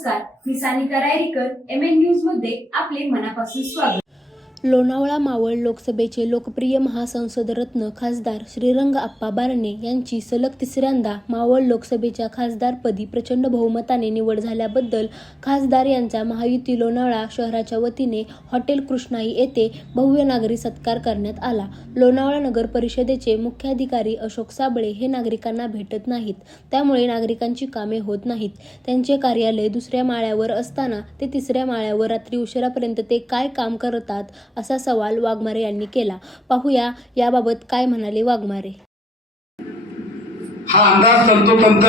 नमस्कार. मी Sanika Rayrikar M N न्यूजमध्ये आपले मनापासून स्वागत. लोणावळा मावळ लोकसभेचे लोकप्रिय महासंसदरत्न खासदार श्रीरंग आप्पा बारणे यांची सलग तिसऱ्यांदा मावळ लोकसभेच्या खासदारपदी प्रचंड बहुमताने निवड झाल्याबद्दल खासदार यांचा महायुती लोणावळा शहराच्या वतीने हॉटेल कृष्णाई येथे भव्य नागरी सत्कार करण्यात आला. लोणावळा नगर परिषदेचे मुख्याधिकारी अशोक साबळे हे नागरिकांना भेटत नाहीत. त्यामुळे नागरिकांची कामे होत नाहीत. त्यांचे कार्यालय दुसऱ्या माळ्यावर असताना ते तिसऱ्या माळ्यावर रात्री उशिरापर्यंत ते काय काम करतात असा सवाल वाघमारे यांनी केला. पाहूया याबाबत काय म्हणाले वाघमारे. हा अंदाज तंतोतंत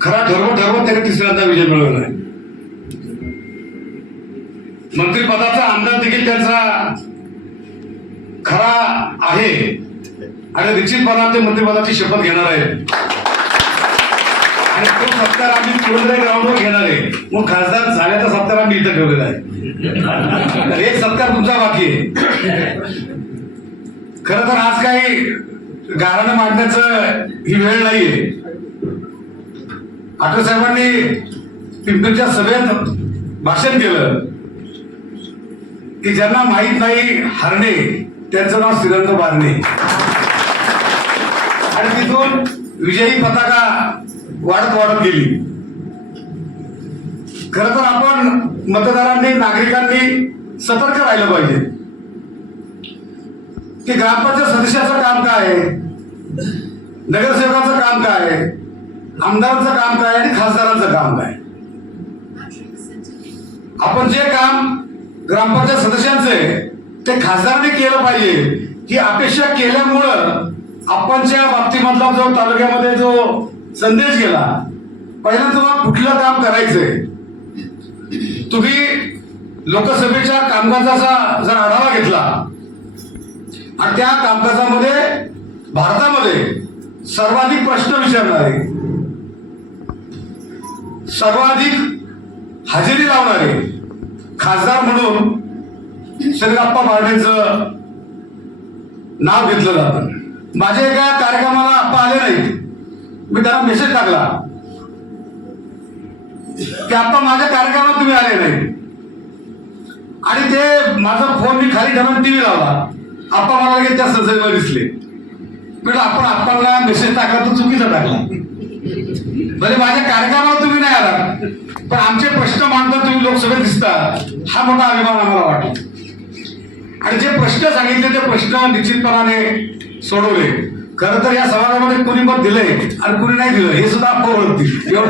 खरा ठरवत ठरवत त्याने तिसऱ्यांदा विजय मिळवला आहे. मंत्रिपदाचा अंदाज देखील त्यांचा खरा आहे. आणि निश्चितपणाने ते मंत्रिपदाची शपथ घेणार आहे आणि तो सत्कार आम्ही पुरंदर ग्राउंडवर घेणार आहे. मग खासदार झाल्याचा सत्कार आम्ही इथं ठेवलेला आहे. तर एक सत्कार तुमचा बाकी आहे. खर तर आज काही गाराणं मांडण्याचं ही वेळ नाहीये. आठवले साहेबांनी पिंपरीच्या सभेत भाषण केलं की ज्यांना माहीत नाही हरणे त्यांचं नाव श्रीरंग बारणे. आणि तिथून विजयी पताका वाढत वाढत गेली खर तर आपण मतदारांनी नागरिकांनी सतर्क राहिलं पाहिजे. की ग्रामपंचायत सदस्याचं काम काय आहे? नगरसेवकाचं काम काय आहे? आमदारांचं काम काय आणि खासदारांचं काम काय आपण जे काम ग्रामपंचायत सदस्यांचं आहे ते खासदारांनी केलं पाहिजे. ही अपेक्षा केल्यामुळं आपणच्या बाबतीमधला जो तालुक्यामध्ये जो संदेश गेला. पहिला तुम्हाला कुठलं काम करायचंय? तुम्ही लोकसभेच्या कामकाजाचा जर आढावा घेतला आणि त्या कामकाजामध्ये भारतामध्ये सर्वाधिक प्रश्न विचारणारे सर्वाधिक हजेरी लावणारे खासदार म्हणून श्रीराप्पा बारडेंचं नाव घेतलं जातं. माझ्या एका कार्यक्रमाला आप्पा आले नाहीत. मी त्यांना मेसेज टाकला. की आप्पा माझ्या कार्यक्रमात तुम्ही आले नाही. आणि ते माझा फोन मी खाली ठेवून टीव्ही लावला. आप्पा मला लगेच त्या संसदेला दिसले. म्हटलं आपण आप्पांना मेसेज टाकला तो चुकीचा टाकला. म्हणजे माझ्या कार्यक्रमाला तुम्ही नाही आला. पण आमचे प्रश्न मांडता तुम्ही लोकसभेत दिसता. हा मोठा अभिमान आम्हाला वाटला. आणि जे प्रश्न सांगितले ते प्रश्न निश्चितपणाने सोडवले. खर तर या समाजामध्ये कुणी मत दिलंय? आणि कुणी नाही दिलं? हे सुद्धा आपण ओळखतील. एवढं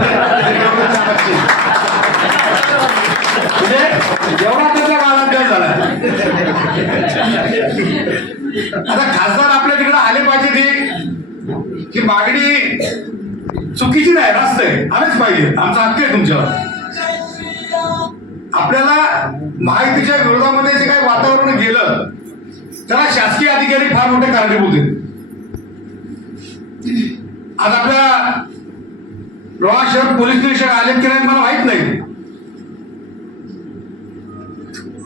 म्हणजे एवढा त्याचा कालांतर झाला. आता खासदार आपल्या तिकडे आले पाहिजे ती. की मागणी चुकीची नाही रास्त आहे. आलेच पाहिजे. आमचा हक्क आहे तुमच्यावर. आपल्याला माहितीच्या विरोधामध्ये जे काही वातावरण गेलं त्याला शासकीय अधिकारी फार मोठे कारणीभूत आहेत आज आपल्या लोहा शहर पोलीस निरीक्षक आले की नाही मला माहीत नाही.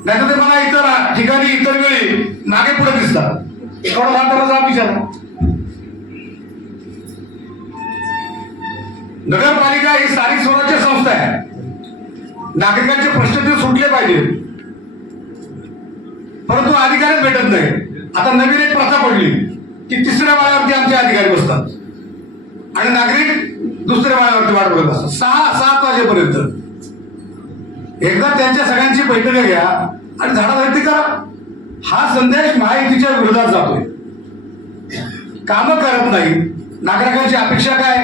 नाहीतर ते मला इतर ठिकाणी इतर वेळी नागे पुढे दिसतात. थोडा लहान त्याला जा विचारा. नगरपालिका ही स्थानिक स्वराज्य संस्था आहे. नागरिकांचे प्रश्न ते सुटले पाहिजे. परंतु अधिकारच भेटत नाही. आता नवीन एक प्रथा पडली की तिसऱ्या माळ्यावरती आमचे अधिकारी बसतात. आणि नागरिक दुसऱ्या माळ्यावरती वाट बघत असतात. सहा सात वाजेपर्यंत. एकदा त्यांच्या सगळ्यांची बैठक घ्या आणि झाडाझडती करा. हा संदेश महायुतीच्या विरोधात जातोय. कामं करत नाही. नागरिकांची अपेक्षा काय?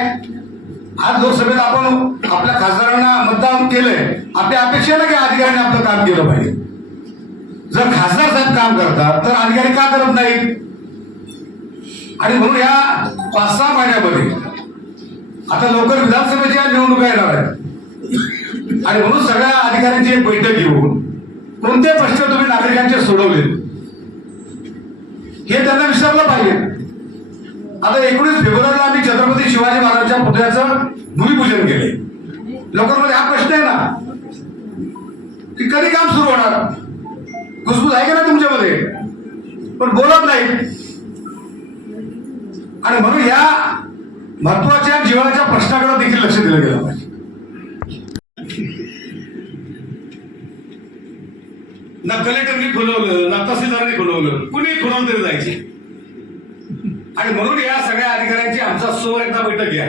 आज लोकसभेत आपण आपल्या खासदारांना मतदान केलंय. आपल्या अपेक्षेला की अधिकाऱ्यांनी आपलं काम केलं पाहिजे? जर खासदार साहेब काम करतात तर अधिकारी का करत नाहीत? आणि म्हणून या पाच सहा महिन्यामध्ये आता लवकर विधानसभेच्या निवडणुका येणार आहेत आणि म्हणून सगळ्या अधिकाऱ्यांची एक बैठक घेऊन कोणते प्रश्न तुम्ही नागरिकांचे सोडवले? हे त्यांना विसरलं पाहिजे. आता एकोणीस फेब्रुवारीला आम्ही छत्रपती शिवाजी महाराजांच्या पुतळ्याचं भूमिपूजन केले लोकांमध्ये हा प्रश्न आहे ना? की कधी काम सुरू होणार? घुसघुस आहे का ना तुमच्यामध्ये? पण बोलत नाही आणि म्हणून या महत्त्वाच्या जीवाच्या प्रश्नाकडे देखील लक्ष दिलं गेलं पाहिजे. ना कलेक्टरनी खुलवलं ना तहसीलदारांनी खुलवलं कुणी खुलवून तरी जायचे. आणि म्हणून या सगळ्या अधिकाऱ्यांची आमचा सो एकदा बैठक घ्या.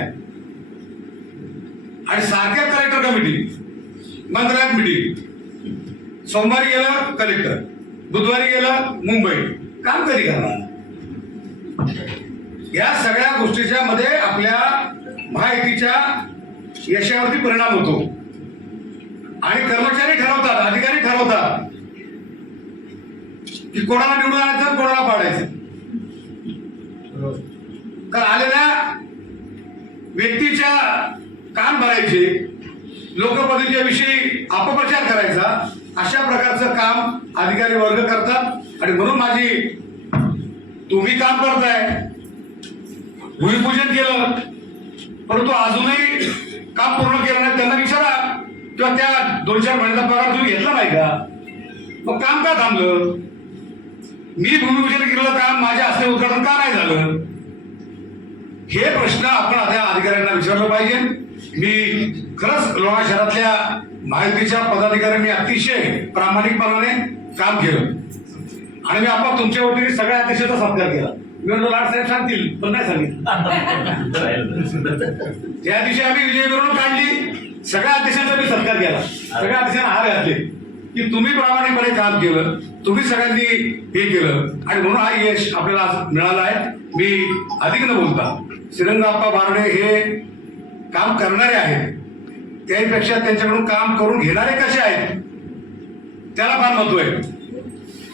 आणि सारख्या कलेक्टर कमिटी मंत्रालयात मिटिंग सोमवारी गेलं कलेक्टर बुधवारी गेलं मुंबई. काम कधी करणार? या सगळ्या गोष्टीच्या मध्ये आपल्या महायुतीच्या यशावरती परिणाम होतो. आणि कर्मचारी ठरवतात अधिकारी ठरवतात की कोणाला निवडून आणायचं कोणाला पाडायचं. तर आलेल्या व्यक्तीच्या कान भरायचे लोकप्रतिनिधीच्या विषयी अपप्रचार करायचा अशा प्रकारचं काम अधिकारी वर्ग करतात. आणि म्हणून माझी तुम्ही काम करताय. भूमिपूजन केलं. परंतु अजूनही काम पूर्ण केलं नाही. त्यांना विचारा. किंवा त्या दोन चार महिन्याचा पगार तुम्ही घेतला नाही का? मग काम का थांबलं? मी भूमिपूजन केलेलं काम माझ्या हस्ते उद्घाटन का नाही झालं? हे प्रश्न आपण आता अधिकाऱ्यांना विचारलं पाहिजे. मी खरंच लोणा शहरातल्या माहितीच्या पदाधिकाऱ्यांनी अतिशय प्रामाणिकपणाने काम केलं. आणि मी आपण तुमच्या वतीने सगळ्या अतिशयचा सत्कार केला. मी साहेब सांगतील पण नाही सांगितलं. त्या दिवशी आम्ही विजय मिरवणूक काढली. सगळ्या अध्यक्षांचा मी सत्कार केला. सगळ्या अध्यक्षांना हार घातले. की तुम्ही प्रामाणिकपणे काम केलं तुम्ही सगळ्यांनी हे केलं. आणि म्हणून हा यश आपल्याला मिळाला आहे. मी अधिक न बोलता श्रीरंगाप्पा बारडे हे काम करणारे आहेत. त्याहीपेक्षा त्यांच्याकडून काम करून घेणारे कसे आहेत? त्याला फार महत्त्व आहे.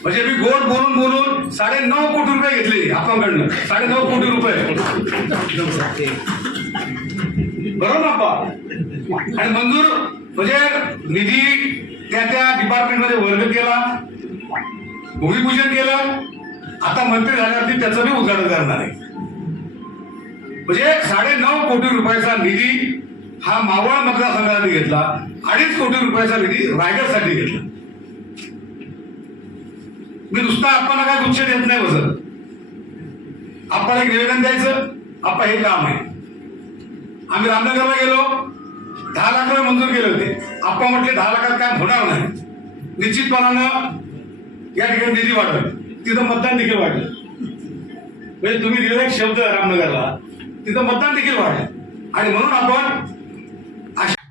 म्हणजे मी गोड बोलून बोलून साडे नऊ कोटी रुपये घेतले आपल्याकडनं. साडे नऊ कोटी रुपये. बरोबर ना आणि मंजूर म्हणजे निधी त्या त्या डिपार्टमेंटमध्ये वर्ग केला भूमिपूजन केलं आता मंत्री झाल्यावरती त्याचं मी उद्घाटन करणार आहे. म्हणजे साडे नऊ कोटी रुपयाचा निधी हा मावळ मतदारसंघासाठी घेतला अडीच कोटी रुपयाचा निधी रायगडसाठी घेतला. मी नुसता आपण काय गुच्छ देत नाही बसत आपण एक निवेदन द्यायचं आपण हे काम आहे. आम्ही रामनगरला गेलो दहा लाख रुपये मंजूर केले होते. आपण म्हटले दहा लाखात काय होणार नाही. निश्चितपणानं या ठिकाणी निधी वाढत तिथं मतदान देखील वाढलं. म्हणजे तुम्ही दिलेला एक शब्द रामनगरला. तिथं मतदान देखील वाढलं. आणि म्हणून आपण